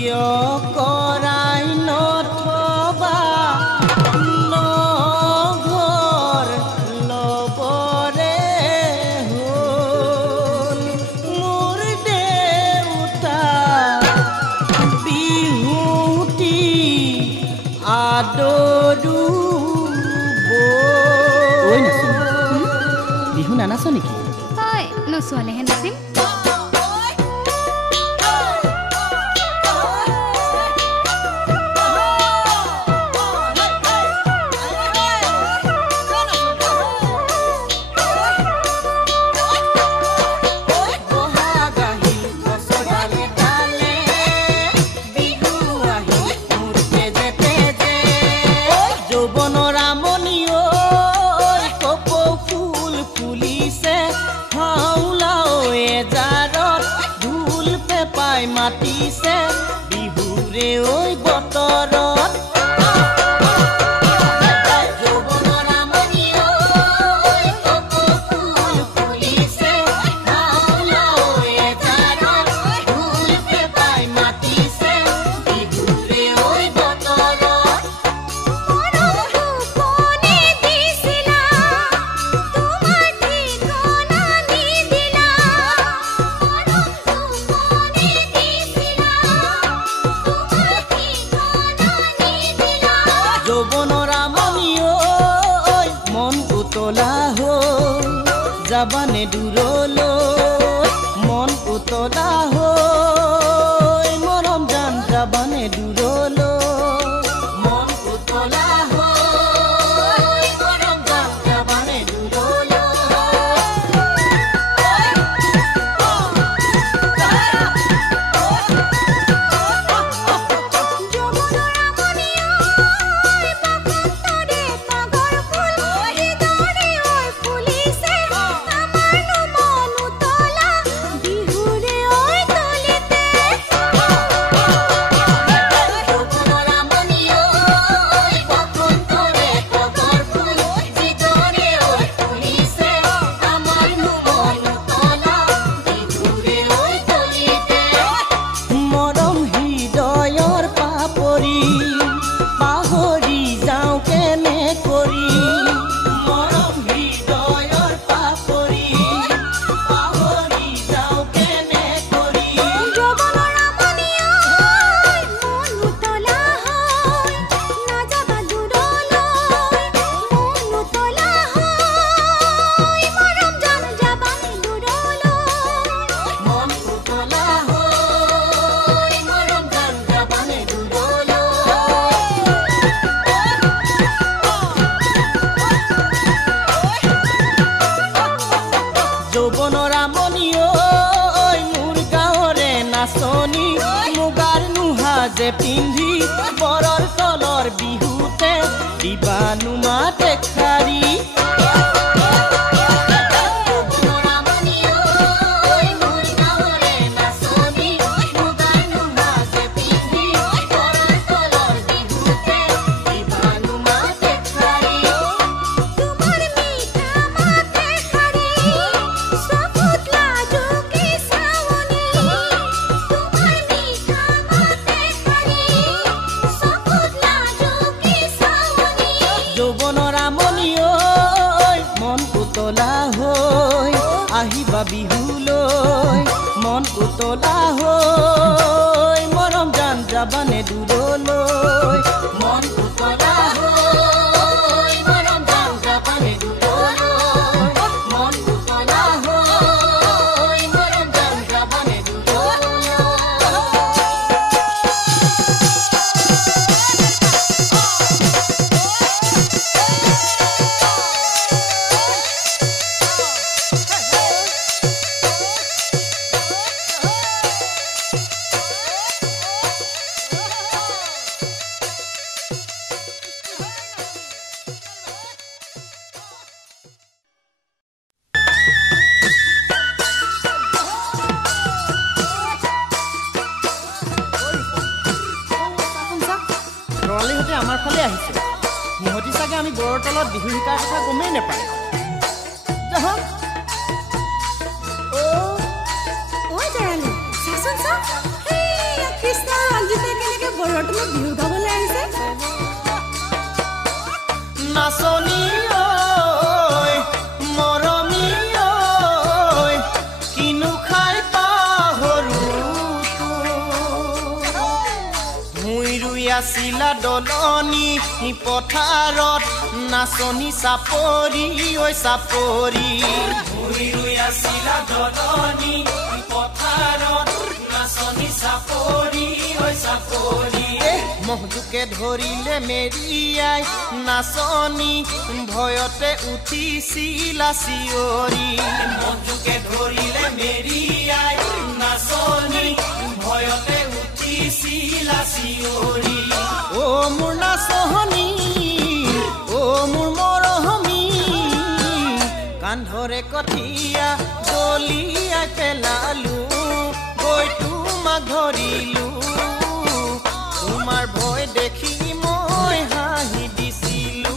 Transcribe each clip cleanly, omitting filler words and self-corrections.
কিয় কৰাই নথবা নঘৰ লবৰে হ'ল মোৰ দেউতা বিহুতি আদৰু বিহু নানাচ নেকি হয় নচোৱালেহে নাচিম মাতিছে বিহুৰে ঐ বতৰত যাবানে দূৰলৈ মন উতলা হৈ মৰম জান যাবানে দূৰলৈ মন উতলা হৈ মৰম জান যাবানে যে পিন্ধি বৰৰ তলৰ বিহুতে দিবানু মাতে খাৰি আহিবা বিহুলৈ মন উতলা হৈ মৰম জান যাবানে দূৰলৈ মন উতলা হৈ মৰম জান যাবানে দূৰলৈ মন উতলা হৈ মৰম জান যাবানে আমাৰ ফালে আহিছে সিহঁতি চাগে আমি গৰৰ তলত বিহু শিকাৰ কথা গমেই নাপায় ঐ জাৰালি চাচোন চা কৃষ্ণ বিহু গাবলৈ আহিছে নাচনী ঐ মৰমী ঐ কিনো খাই পাহৰো ভুঁই ৰুই আছিলা দলনি পথাৰত নাচনী চাপৰি ঐ চাপৰি ভুঁই ৰুই আছিলা দলনি পথাৰত নাচনী চাপৰি ঐ চাপৰি মহজুকে ধৰিলে মেৰিয়াই নাচনী ভয়তে উঠিছিলা চিঞৰি মহজুকে ধৰিলে মেৰিয়াই নাচনী ভয়তে উঠিছিলা চিঞৰি অ মোৰ নাচনী অ মোৰ মৰমী কান্ধৰে কঠীয়া দলিয়াই পেলালো গৈ তোমাক ধৰিলো তোমাৰ ভয় দেখি মই হাঁহি দিছিলো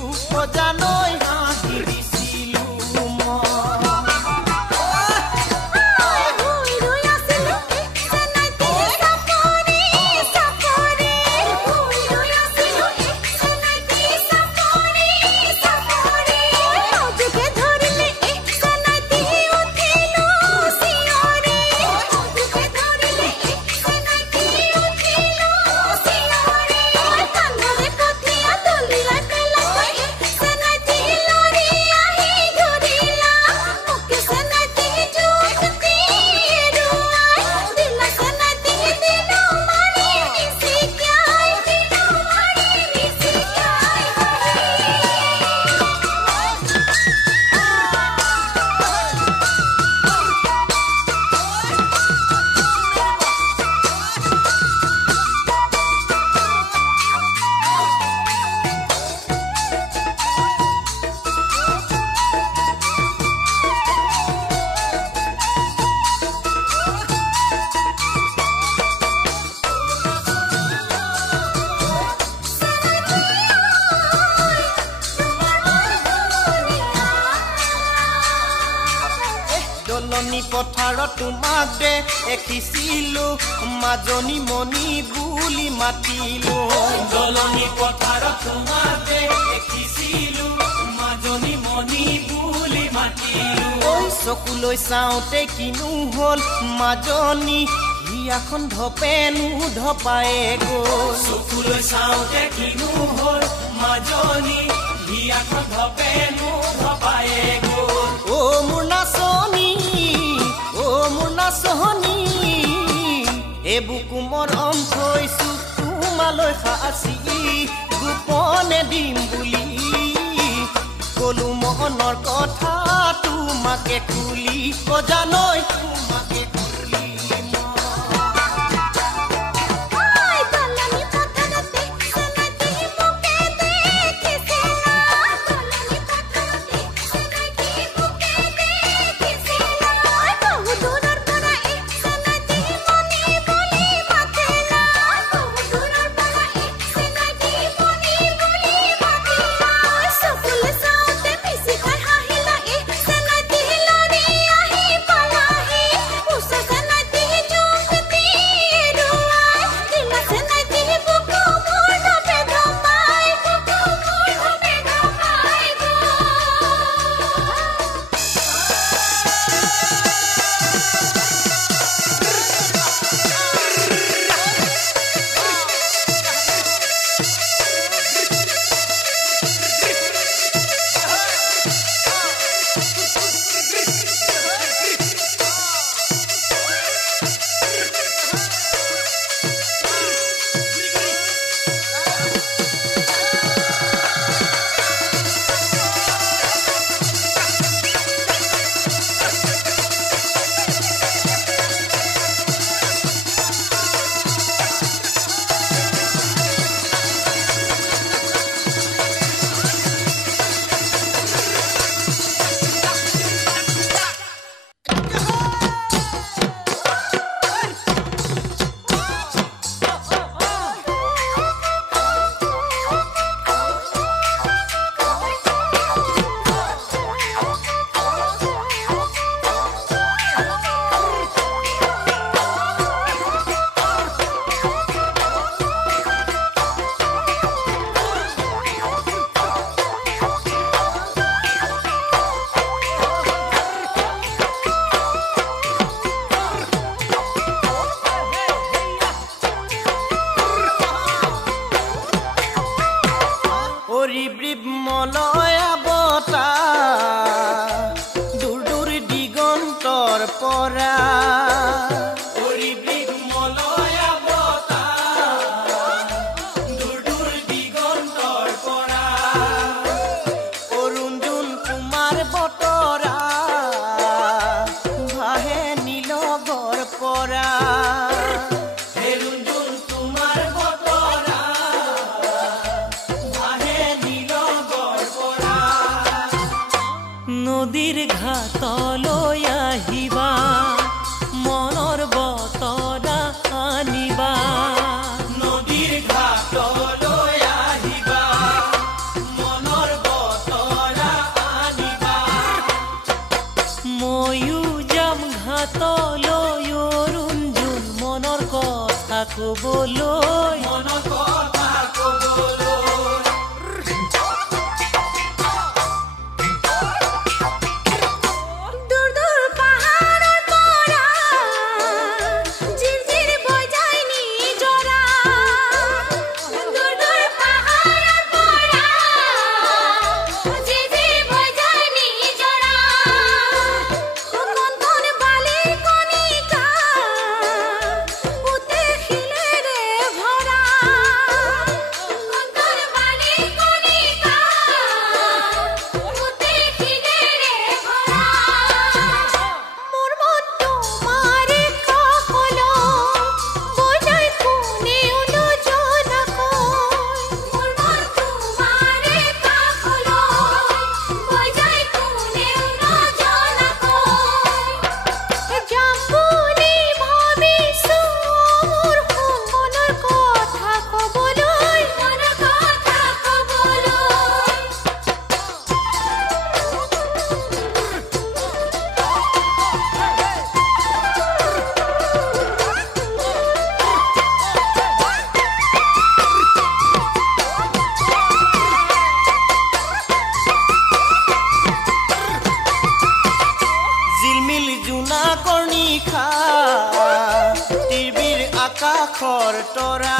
জানৈ হাঁহি দিছিলো দলনি পথাৰত তোমাক দেখিছিলো মাজনী মণি বুলি মাতিলো দলনি পথাৰত তোমাক দেখিছিলো মাজনী মণি বুলি মাতিলো ঐ চকুলৈ চাওঁতে কিনো হ'ল মাজনী হিয়াখন ধপেনো ধপায়ে গ'ল চকুলৈ চাওঁতে কিনো হ'ল মাজনী হিয়াখন ধপেনো ধপায়ে গ'ল অ মোৰ নাচনী অ মোৰ নাচনী এবুকু মৰম থৈছো তোমালৈ সাঁচি গোপনে দিম বুলি কলো মনৰ কথা তোমাকে খুলি জানৈ তোমাকে খুলি ক'বলৈ মনৰ কথা ক'বলৈ আকাশৰ তৰা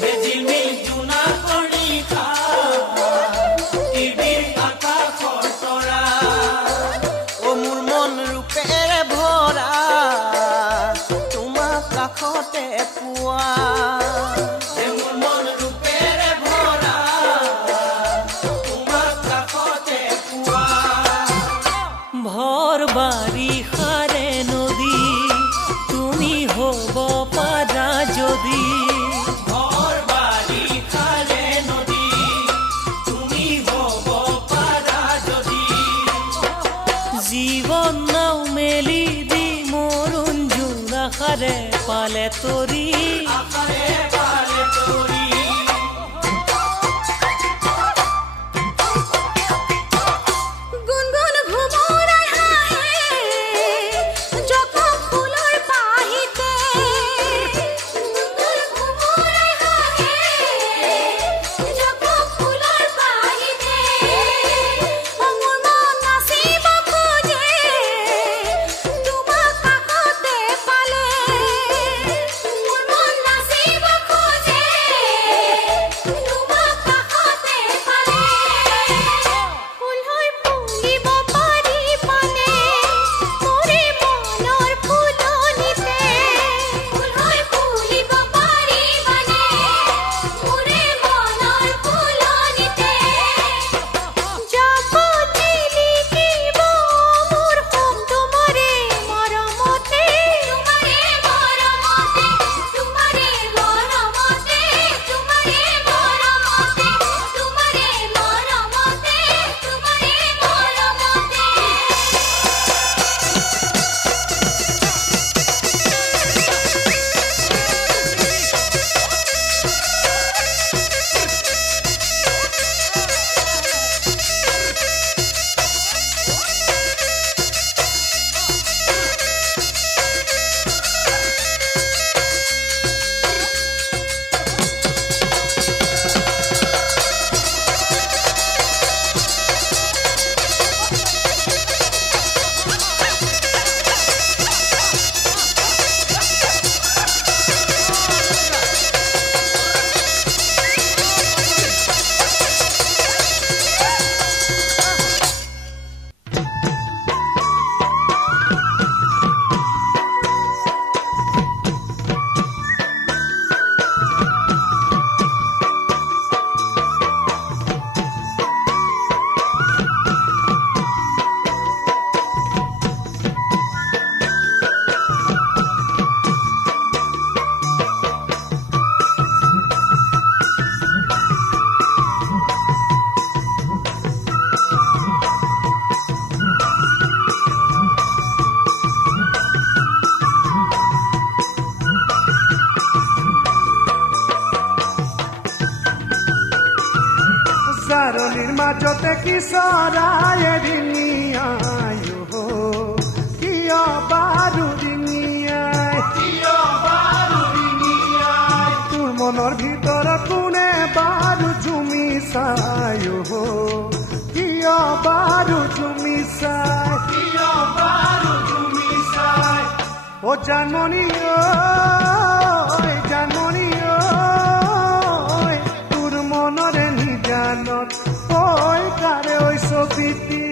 বেজিলমিল জোনা কণিকা টিভিৰ আকাশৰ তৰা ও মোৰ মন ৰূপেৰে ভৰা তোমাক কাষতে পোৱা মোৰ মন ৰূপেৰে ভৰা তোমাক কাষতে পোৱা ভৰ বাৰিষাৰে নদী তুমি হ'ব পাৰা যদি ভৰ বাৰিষাৰে নদী তুমি হ'ব পাৰা যদি জীৱন নাও মেলি দি মৰুণ জোনাষাৰে পালে তৰি আকাৰে পালে তৰি জাৰনিৰ মাজতে কি চৰাই এৰিঙিয়াই কিয় বাৰু ৰিঙিয়াই মনৰ ভিতৰত কোনে বাৰু জুমি চাই কিয় বাৰু জুমি চাই অ জানমণি জানমণি তোৰ মনৰে নিজানত ঐ কাৰে ঐ ছবিটি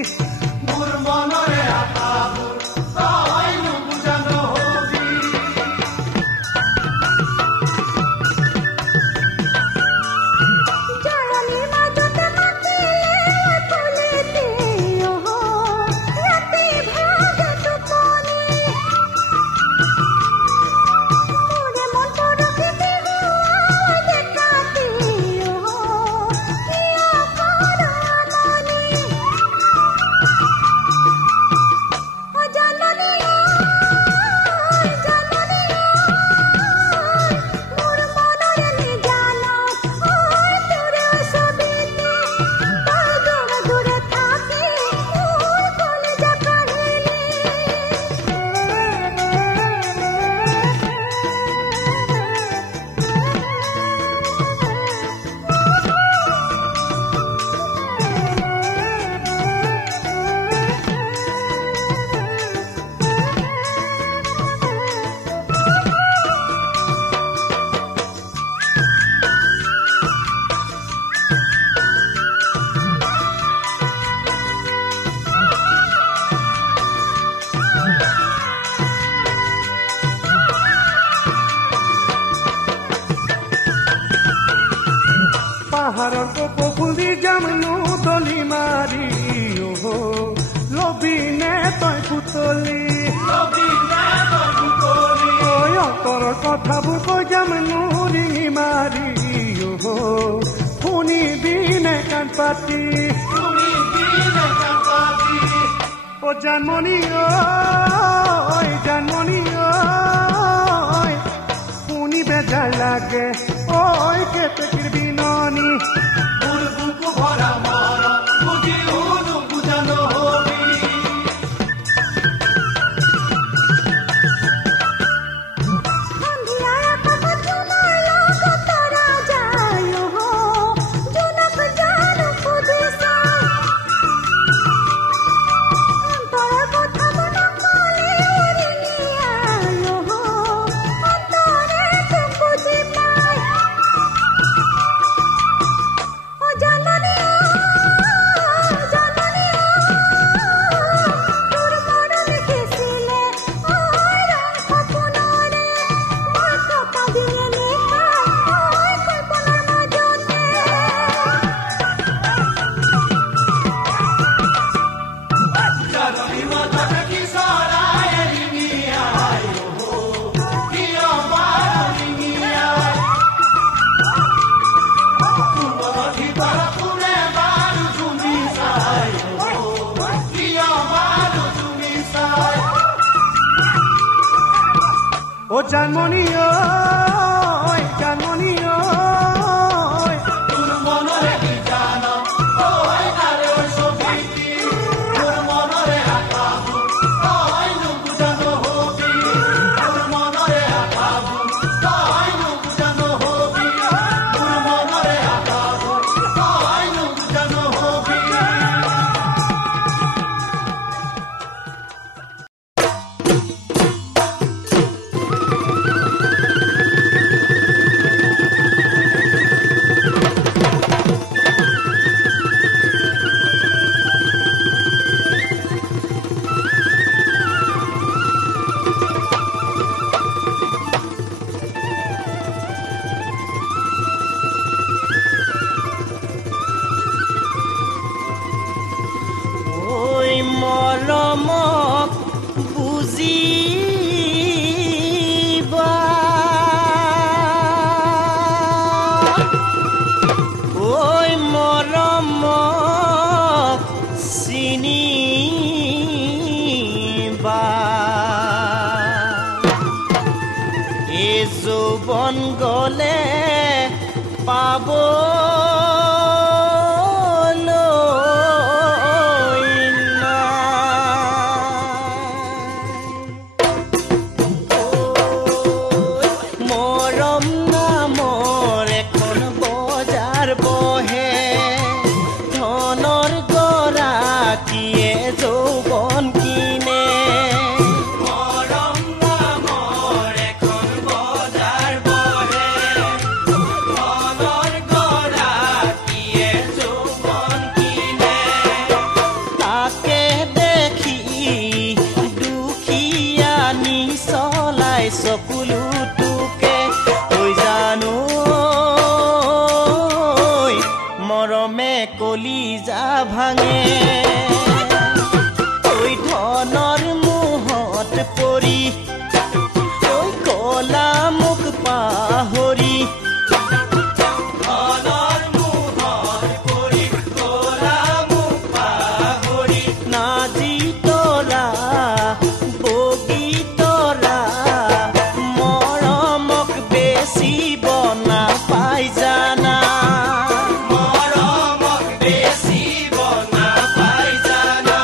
মোৰ মনৰে আশাবোৰ তই নুবুজা নহবি জানমণিৰ মাজতে মাতিলে ফুলেটি ৰাতি ভাগে টোপনি মোৰে মন পৰহি বিহুৱাই দেখাতি কিয় কৰ আমনি অ জানমণি জানমণি মোৰ মনৰে নিজানত তোৰে ছবিটি তই দূৰে দূৰে থাকি মোৰ কলিজা পাহাৰৰ কপৌ ফুলি যামনো তলি মাৰি লবিনে তই পুতলি ঐ অন্তৰৰ কথাবোৰ কৈ যামনো ৰিঙি মাৰি শুনিবিনে কাণ পাতি অ জানমণি জানমণি শুনি বেজাৰ লাগে ঐ কেতেকীৰ বিননি মোৰ বুকু ভৰা মৰম বুজিও নুবুজা নহবি সন্ধিয়াৰ আকাশত জোনাৰ লগত তৰা যায় জোনাক জানো সুধিছা অন্তৰৰ কথাবোৰ নকলে উৰিঙি আয় অন্তৰে তোক বুজি পায় অ জানমণি জানমণি তোৰ মৰম দেখিছিলে ৰং সপোনৰে মই কটা দিয়ে নিশাই কল্পনাৰ মাজতে জাননী মাজতে কি চৰাই ৰিঙি আই কিয় বাৰু ৰিঙি আই তোৰ মনৰ ভিতৰত কোনে বাৰু জুমি চাই কিয় বাৰু জুমি চাই অ জানমণি জানমণি তোৰ মনৰে নিজানত তই কাৰে ঐ ছবিটি তোৰ মনৰে আশাবোৰ তই নুবুজা নহবি তোৰ মনৰে আশাবোৰ তই নুবুজা নহবি তোৰ মনৰে আশাবোৰ তই নুবুজা নহবি ঐ মৰমক বুজিবা ঐ মৰমক চিনিবা এই যৌৱন গলে পাব মৰম নামৰ কলিজা ভাঙে ঐ ধনৰ মোহত পৰি ঐ কলা মোক পাহৰি ধনৰ মোহত পৰি কলা মোক পাহৰি নাজি তৰা বগী তৰা মৰমক বেছি বনা পাই জানা মৰমক বেছি বনা পাই জানা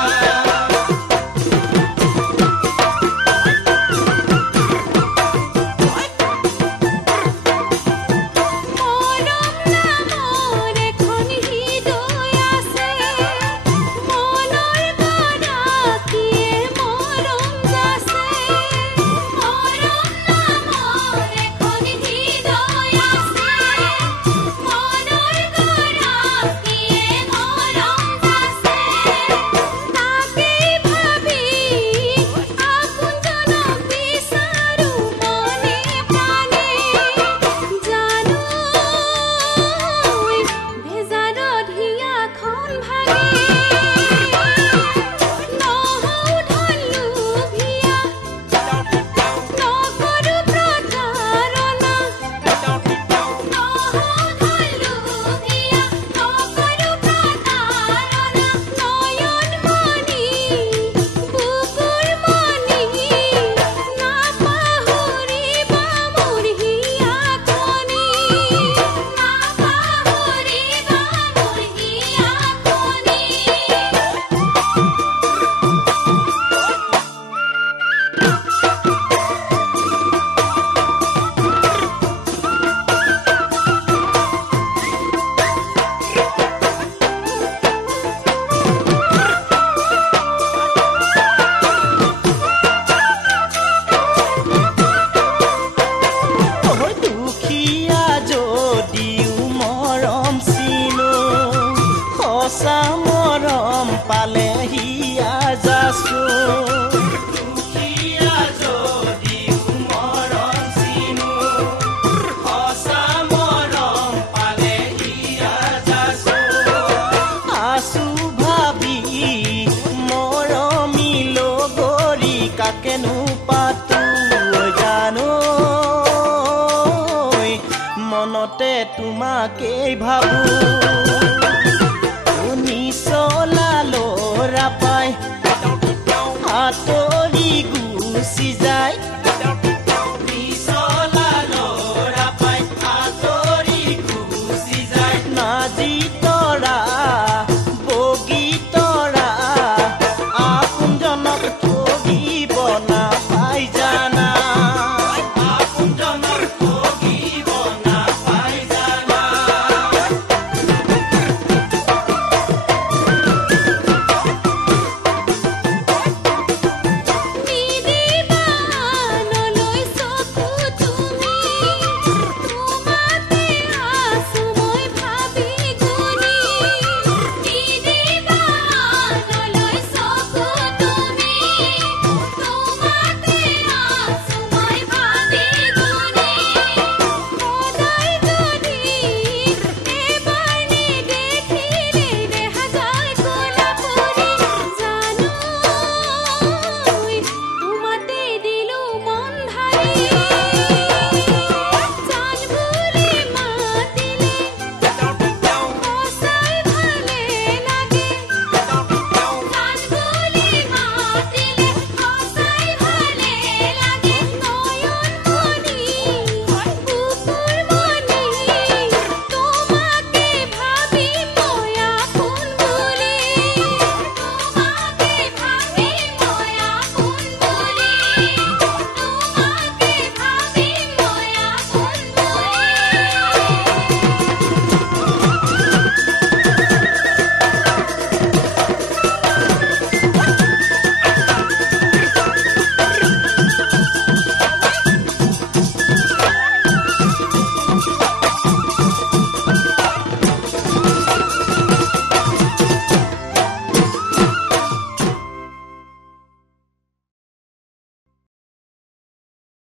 মনতে তোমাকেই ভাবো শুনি চলা লৰা পাই আঁতৰি গুচি যায়